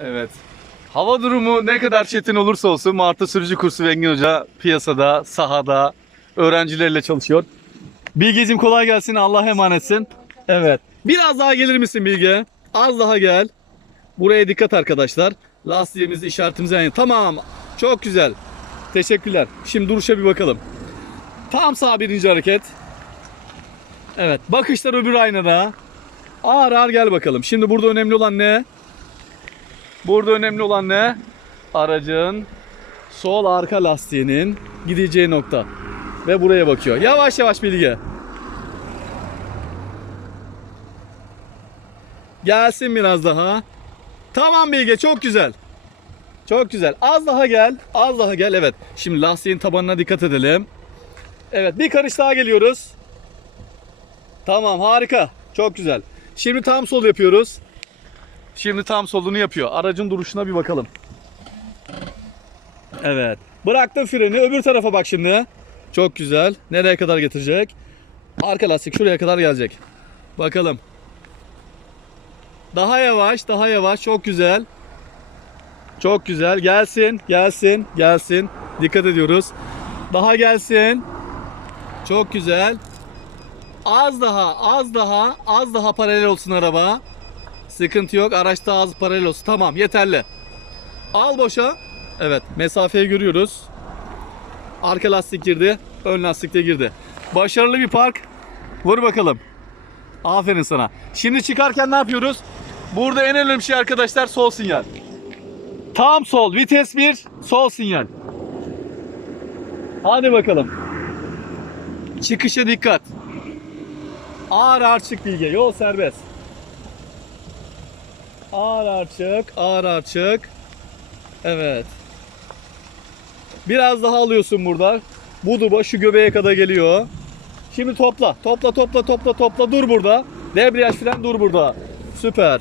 Evet. Hava durumu ne kadar çetin olursa olsun Martı Sürücü Kursu ve Engin Hoca piyasada, sahada öğrencilerle çalışıyor. Bilgeciğim kolay gelsin. Allah emanetsin. Evet. Biraz daha gelir misin Bilge? Az daha gel. Buraya dikkat arkadaşlar. Lastiğimizi işaretimizi yan- Tamam. Çok güzel. Teşekkürler. Şimdi duruşa bir bakalım. Tam sağ birinci hareket. Evet. Bakışlar öbür aynada. Ağır ağır gel bakalım. Şimdi burada önemli olan ne? Burada önemli olan ne? Aracın sol arka lastiğinin gideceği nokta. Ve buraya bakıyor. Yavaş yavaş bilgi. Gelsin biraz daha. Tamam Bilge çok güzel. Çok güzel. Az daha gel. Az daha gel. Evet. Şimdi lastiğin tabanına dikkat edelim. Evet bir karış daha geliyoruz. Tamam harika. Çok güzel. Şimdi tam sol yapıyoruz. Şimdi tam solunu yapıyor. Aracın duruşuna bir bakalım. Evet. Bıraktım freni. Öbür tarafa bak şimdi. Çok güzel. Nereye kadar getirecek? Arka lastik şuraya kadar gelecek. Bakalım. Daha yavaş, daha yavaş. Çok güzel. Çok güzel. Gelsin, gelsin, gelsin. Dikkat ediyoruz. Daha gelsin. Çok güzel. Az daha, az daha, az daha paralel olsun araba. Sıkıntı yok. Araçta az paralel olsun. Tamam, yeterli. Al boşa. Evet, mesafeyi görüyoruz. Arka lastik girdi, ön lastik de girdi. Başarılı bir park. Vur bakalım. Aferin sana. Şimdi çıkarken ne yapıyoruz? Burada en önemli şey arkadaşlar sol sinyal. Tam sol, vites 1, sol sinyal. Hadi bakalım. Çıkışa dikkat. Ağır ağır çık Bilge. Yol serbest. Ağır ağır. Ağır ağır. Evet. Biraz daha alıyorsun burada. Bu duba şu göbeğe kadar geliyor. Şimdi topla. Topla topla topla topla. Dur burada. Debriyaj fren dur burada. Süper.